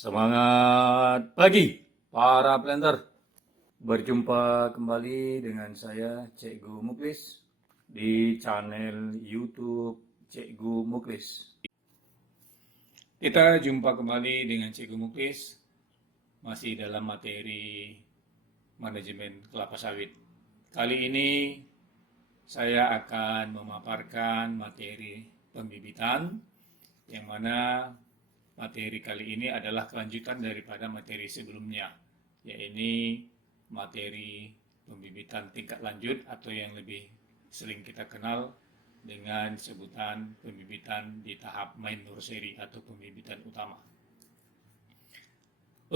Semangat pagi para planter. Berjumpa kembali dengan saya Cikgu Muklis di channel YouTube Cikgu Muklis. Kita jumpa kembali dengan Cikgu Muklis masih dalam materi manajemen kelapa sawit. Kali ini saya akan memaparkan materi pembibitan yang mana materi kali ini adalah kelanjutan daripada materi sebelumnya, yaitu materi pembibitan tingkat lanjut atau yang lebih sering kita kenal dengan sebutan pembibitan di tahap main nursery atau pembibitan utama.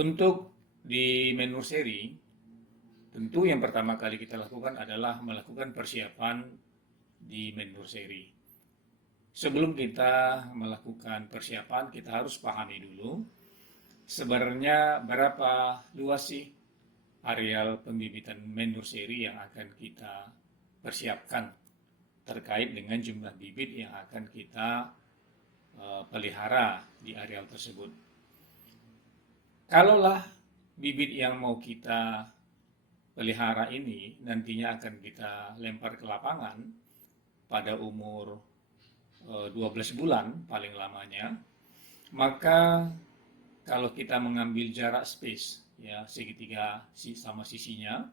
Untuk di main nursery, tentu yang pertama kali kita lakukan adalah melakukan persiapan di main nursery. Sebelum kita melakukan persiapan, kita harus pahami dulu sebenarnya berapa luas sih areal pembibitan main nursery yang akan kita persiapkan terkait dengan jumlah bibit yang akan kita pelihara di areal tersebut. Kalaulah bibit yang mau kita pelihara ini nantinya akan kita lempar ke lapangan pada umur 12 bulan paling lamanya, maka kalau kita mengambil jarak space ya segitiga sama sisinya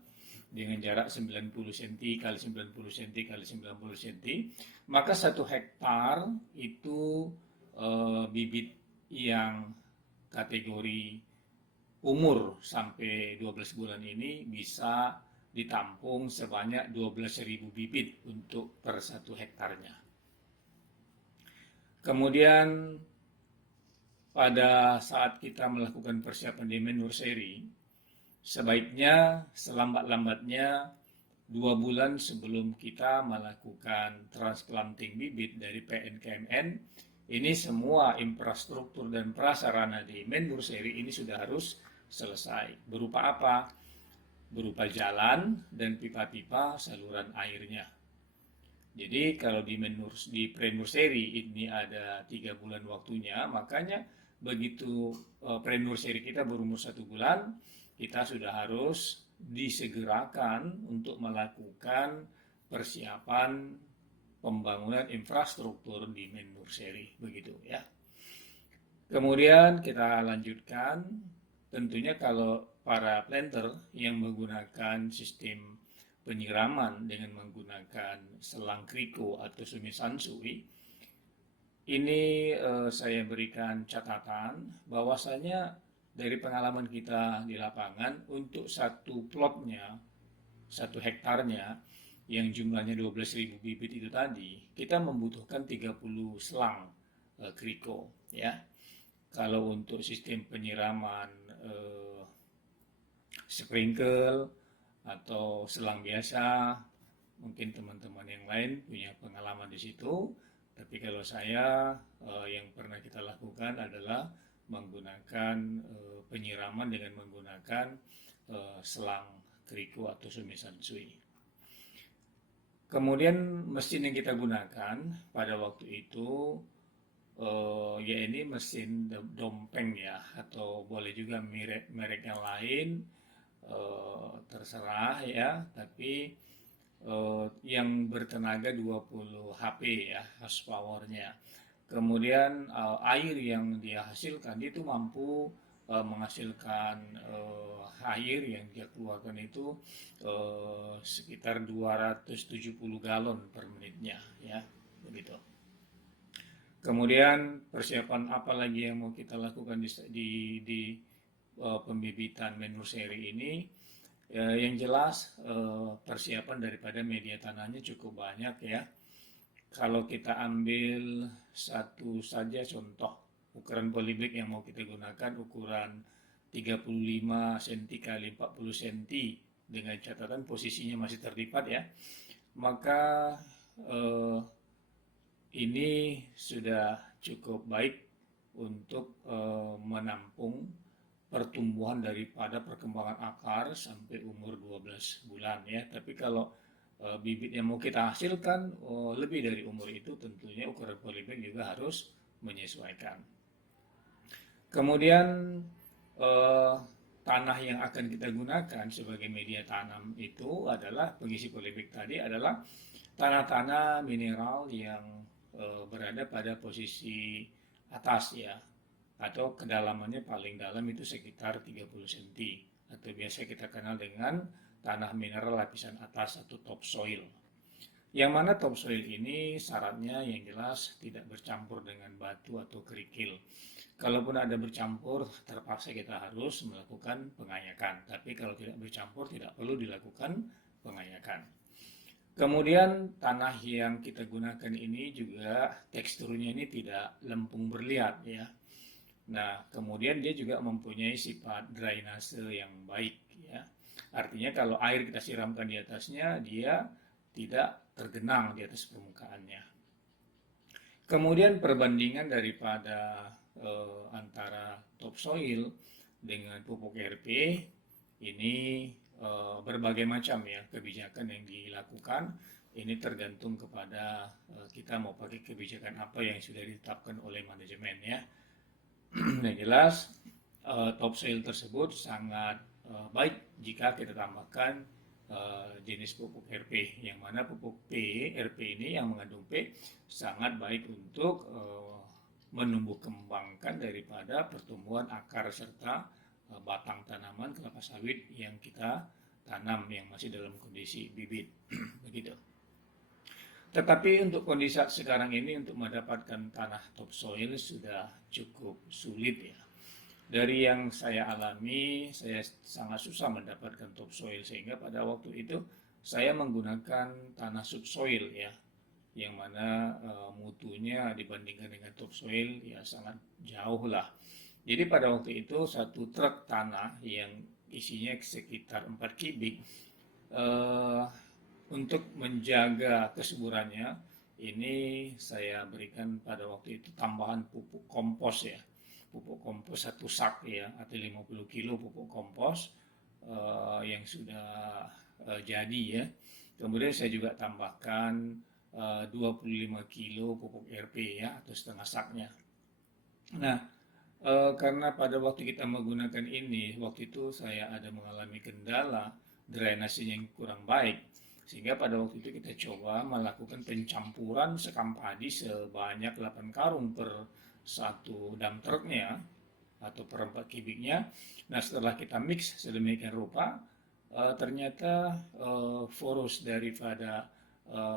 dengan jarak 90 cm kali 90 cm kali 90 cm, maka 1 hektar itu bibit yang kategori umur sampai 12 bulan ini bisa ditampung sebanyak 12.000 bibit untuk per 1 hektarnya. Kemudian pada saat kita melakukan persiapan di main nursery, sebaiknya selambat-lambatnya 2 bulan sebelum kita melakukan transplanting bibit dari PNKMN, ini semua infrastruktur dan prasarana di main nursery ini sudah harus selesai. Berupa apa? Berupa jalan dan pipa-pipa saluran airnya. Jadi kalau di pre-nursery ini ada 3 bulan waktunya, makanya begitu pre-nursery kita berumur 1 bulan, kita sudah harus disegerakan untuk melakukan persiapan pembangunan infrastruktur di main nursery, begitu ya. Kemudian kita lanjutkan, tentunya kalau para planter yang menggunakan sistem penyiraman dengan menggunakan selang kriko atau sumisansui, ini saya berikan catatan bahwasanya dari pengalaman kita di lapangan untuk 1 plotnya, 1 hektarnya yang jumlahnya 12.000 bibit itu tadi, kita membutuhkan 30 selang kriko ya. Kalau untuk sistem penyiraman sprinkle atau selang biasa, mungkin teman-teman yang lain punya pengalaman di situ. Tapi kalau saya yang pernah kita lakukan adalah menggunakan penyiraman dengan menggunakan selang kriko atau sumisansui. Kemudian mesin yang kita gunakan pada waktu itu ya ini mesin dompeng ya, atau boleh juga merek yang lain, terserah ya, tapi yang bertenaga 20 HP ya horsepower-nya. Kemudian air yang dia hasilkan itu mampu menghasilkan air yang dia keluarkan itu sekitar 270 galon per menitnya ya, begitu. Kemudian persiapan apa lagi yang mau kita lakukan di pembibitan main nursery ini? Yang jelas persiapan daripada media tanahnya cukup banyak ya. Kalau kita ambil satu saja contoh, ukuran polybag yang mau kita gunakan ukuran 35 cm kali 40 cm dengan catatan posisinya masih terlipat ya, maka ini sudah cukup baik untuk menampung pertumbuhan daripada perkembangan akar sampai umur 12 bulan ya. Tapi kalau bibit yang mau kita hasilkan lebih dari umur itu, tentunya ukuran polybag juga harus menyesuaikan. Kemudian eh, tanah yang akan kita gunakan sebagai media tanam itu adalah pengisi polybag tadi adalah tanah-tanah mineral yang berada pada posisi atas ya, atau kedalamannya paling dalam itu sekitar 30 cm atau biasa kita kenal dengan tanah mineral lapisan atas atau topsoil. Yang mana topsoil ini syaratnya yang jelas tidak bercampur dengan batu atau kerikil. Kalaupun ada bercampur, terpaksa kita harus melakukan pengayakan. Tapi kalau tidak bercampur, tidak perlu dilakukan pengayakan. Kemudian tanah yang kita gunakan ini juga teksturnya ini tidak lempung berliat ya. Nah, kemudian dia juga mempunyai sifat drainase yang baik ya. Artinya kalau air kita siramkan di atasnya, dia tidak tergenang di atas permukaannya. Kemudian perbandingan daripada antara topsoil dengan pupuk RP ini berbagai macam ya kebijakan yang dilakukan. Ini tergantung kepada kita mau pakai kebijakan apa yang sudah ditetapkan oleh manajemen ya. Yang jelas topsoil tersebut sangat baik jika kita tambahkan jenis pupuk RP, yang mana pupuk RP ini yang mengandung P sangat baik untuk menumbuh kembangkan daripada pertumbuhan akar serta batang tanaman kelapa sawit yang kita tanam yang masih dalam kondisi bibit. Begitu. Tetapi untuk kondisi saat sekarang ini untuk mendapatkan tanah topsoil sudah cukup sulit ya. Dari yang saya alami, saya sangat susah mendapatkan topsoil sehingga pada waktu itu saya menggunakan tanah subsoil ya, yang mana mutunya dibandingkan dengan topsoil ya sangat jauh lah. Jadi pada waktu itu satu truk tanah yang isinya sekitar 4 kubik untuk menjaga kesuburannya ini saya berikan pada waktu itu tambahan pupuk kompos ya, pupuk kompos satu sak ya, atau 50 kilo pupuk kompos yang sudah jadi ya. Kemudian saya juga tambahkan 25 kilo pupuk RP ya, atau setengah saknya. Nah, karena pada waktu kita menggunakan ini, waktu itu saya ada mengalami kendala drainasinya yang kurang baik. Sehingga pada waktu itu kita coba melakukan pencampuran sekam padi sebanyak 8 karung per satu dump truknya atau per 4 kubiknya. Nah, setelah kita mix sedemikian rupa, ternyata porous daripada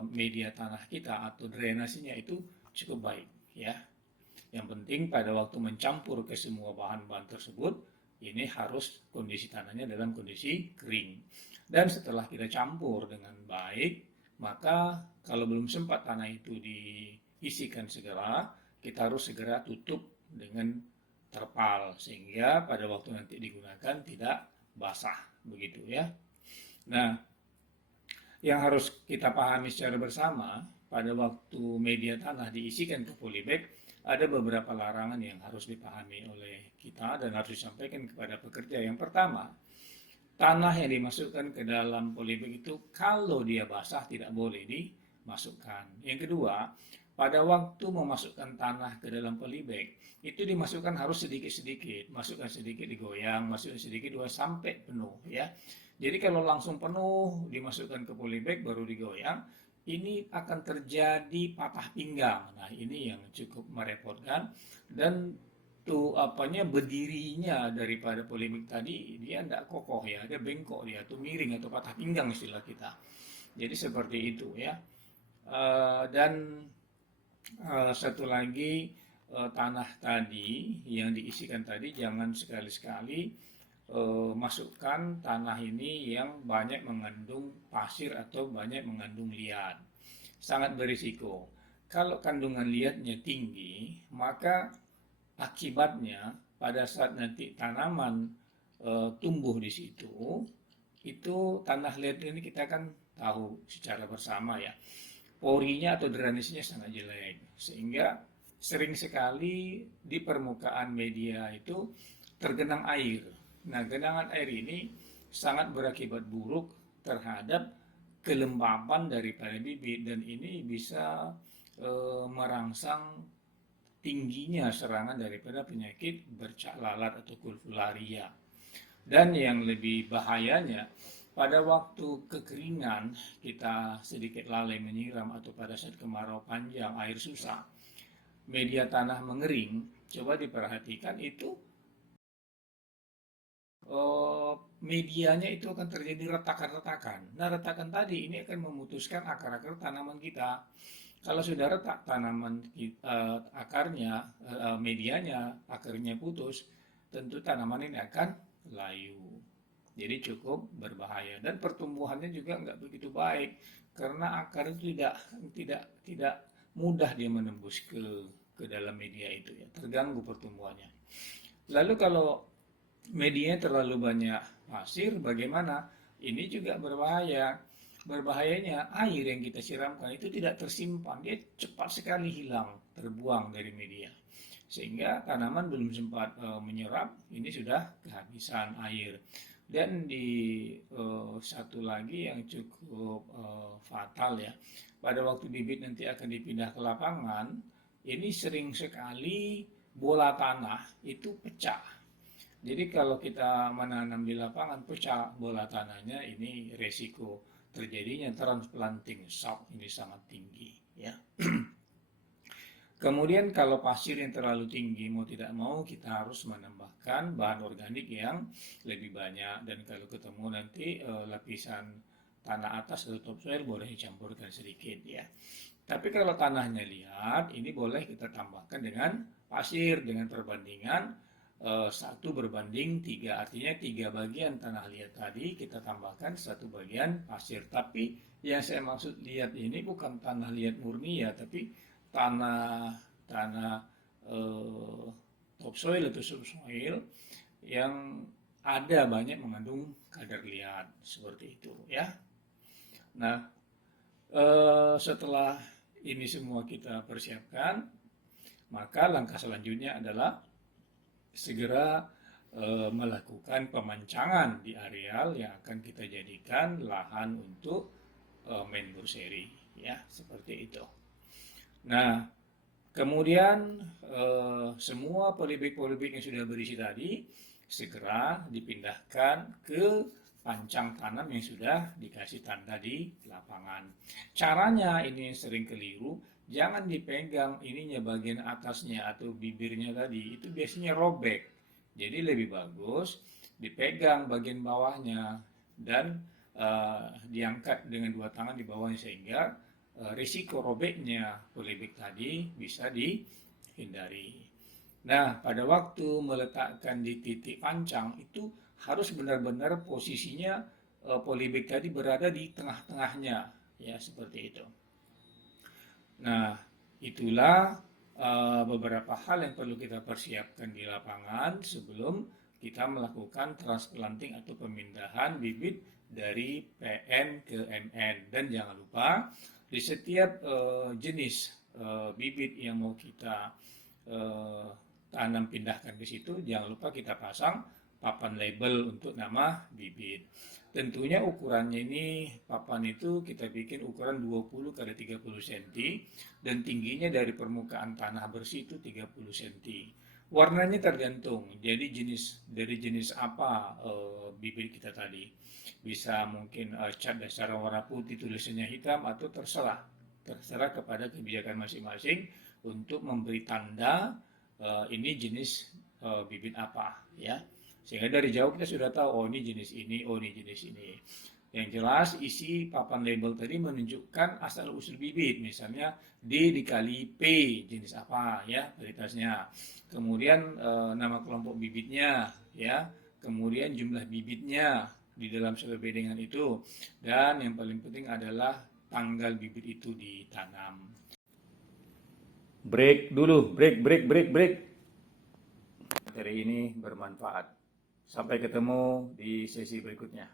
media tanah kita atau drainasinya itu cukup baik ya. Yang penting pada waktu mencampur ke semua bahan-bahan tersebut, ini harus kondisi tanahnya dalam kondisi kering. Dan setelah kita campur dengan baik, maka kalau belum sempat tanah itu diisikan segera, kita harus segera tutup dengan terpal sehingga pada waktu nanti digunakan tidak basah begitu ya. Nah, yang harus kita pahami secara bersama pada waktu media tanah diisikan ke polybag, ada beberapa larangan yang harus dipahami oleh kita dan harus disampaikan kepada pekerja. Yang pertama, tanah yang dimasukkan ke dalam polybag itu kalau dia basah tidak boleh dimasukkan. Yang kedua, pada waktu memasukkan tanah ke dalam polybag itu dimasukkan harus sedikit-sedikit, masukkan sedikit digoyang, masukkan sedikit dua sampai penuh ya. Jadi kalau langsung penuh dimasukkan ke polybag baru digoyang, ini akan terjadi patah pinggang. Nah, ini yang cukup merepotkan dan tuh apanya berdirinya daripada polybag tadi dia tidak kokoh ya, dia bengkok dia tuh miring atau patah pinggang istilah kita. Jadi seperti itu ya. Dan satu lagi tanah tadi yang diisikan tadi jangan sekali-sekali masukkan tanah ini yang banyak mengandung pasir atau banyak mengandung liat. Sangat berisiko. Kalau kandungan liatnya tinggi, maka akibatnya pada saat nanti tanaman tumbuh di situ, itu tanah liat ini kita kan tahu secara bersama ya, porinya atau drainasinya sangat jelek, sehingga sering sekali di permukaan media itu tergenang air. Nah, genangan air ini sangat berakibat buruk terhadap kelembapan daripada bibit dan ini bisa merangsang tingginya serangan daripada penyakit bercak lalat atau kulfularia. Dan yang lebih bahayanya, pada waktu kekeringan kita sedikit lalai menyiram atau pada saat kemarau panjang air susah, media tanah mengering, coba diperhatikan itu medianya itu akan terjadi retakan-retakan. Nah, retakan tadi ini akan memutuskan akar-akar tanaman kita. Kalau sudah retak tanaman akarnya, medianya, akarnya putus, tentu tanaman ini akan layu. Jadi cukup berbahaya dan pertumbuhannya juga nggak begitu baik karena akar itu tidak mudah dia menembus ke dalam media itu ya, terganggu pertumbuhannya. Lalu kalau medianya terlalu banyak pasir, bagaimana? Ini juga berbahaya. Berbahayanya air yang kita siramkan itu tidak tersimpan, dia cepat sekali hilang, terbuang dari media. Sehingga tanaman belum sempat menyerap, ini sudah kehabisan air. Dan di satu lagi yang cukup fatal ya, pada waktu bibit nanti akan dipindah ke lapangan, ini sering sekali bola tanah itu pecah. Jadi kalau kita menanam di lapangan pecah bola tanahnya, ini resiko terjadinya transplanting shock ini sangat tinggi ya. Kemudian kalau pasir yang terlalu tinggi, mau tidak mau kita harus menambahkan bahan organik yang lebih banyak. Dan kalau ketemu nanti lapisan tanah atas atau topsoil boleh dicampurkan sedikit ya. Tapi kalau tanahnya liat, ini boleh kita tambahkan dengan pasir dengan perbandingan 1:3. Artinya 3 bagian tanah liat tadi kita tambahkan 1 bagian pasir. Tapi yang saya maksud liat ini bukan tanah liat murni ya, tapi tanah topsoil atau subsoil yang ada banyak mengandung kadar liat seperti itu ya. Nah, setelah ini semua kita persiapkan, maka langkah selanjutnya adalah segera melakukan pemancangan di areal yang akan kita jadikan lahan untuk main burseri ya, seperti itu. Nah, kemudian semua polybag yang sudah berisi tadi segera dipindahkan ke pancang tanam yang sudah dikasih tanda di lapangan. Caranya ini sering keliru, jangan dipegang ininya bagian atasnya atau bibirnya tadi, itu biasanya robek. Jadi lebih bagus dipegang bagian bawahnya dan diangkat dengan 2 tangan di bawahnya sehingga risiko robeknya polybag tadi bisa dihindari. Nah, pada waktu meletakkan di titik pancang itu harus benar-benar posisinya polybag tadi berada di tengah-tengahnya, ya seperti itu. Nah, itulah beberapa hal yang perlu kita persiapkan di lapangan sebelum kita melakukan transplanting atau pemindahan bibit dari PN ke MN. Dan jangan lupa di setiap jenis bibit yang mau kita tanam pindahkan ke situ, jangan lupa kita pasang papan label untuk nama bibit. Tentunya ukurannya ini, papan itu kita bikin ukuran 20 x 30 cm dan tingginya dari permukaan tanah bersih itu 30 cm. Warnanya tergantung, jadi dari jenis apa bibit kita tadi. Bisa mungkin cat dasar warna putih tulisannya hitam atau terserah kepada kebijakan masing-masing untuk memberi tanda ini jenis bibit apa ya. Sehingga dari jauh kita sudah tahu, oh ini jenis ini, oh ini jenis ini. Yang jelas isi papan label tadi menunjukkan asal-usul bibit, misalnya D dikali P jenis apa ya varietasnya. Kemudian nama kelompok bibitnya ya, kemudian jumlah bibitnya di dalam sebedengan itu, dan yang paling penting adalah tanggal bibit itu ditanam. Break dulu, break. Materi ini bermanfaat. Sampai ketemu di sesi berikutnya.